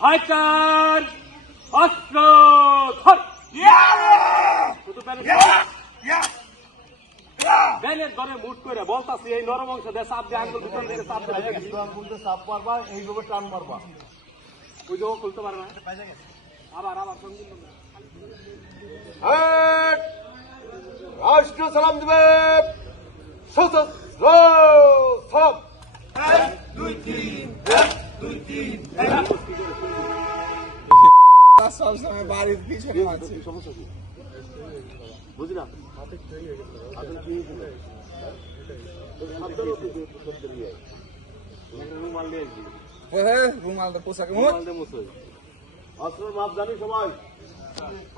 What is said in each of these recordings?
Haykar! Aslı! ব্যানের ধরে মুট করে বলতাছি এই নরম অংশ দিয়ে চাপ দিয়ে আঙ্গুল ভিতর থেকে চাপ দিয়ে চাপ মারবা এইভাবে টান মারবা ওই যে খুলতে পারে না আবার সঙ্গীত রাষ্ট্র সালাম দিবে সালাম 1 2 3 1 2 3 সবসময় বাড়ির পিছনে আছে সমস্যা কি বুঝি না রুমাল পোশাক অস্ত্রের মাপ জানি সবাই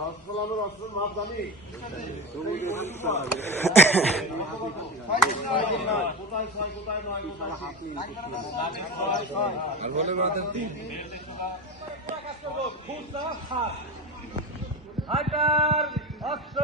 অস্ত্রের মাপ জানি আর বলে হাজার অস্ত্র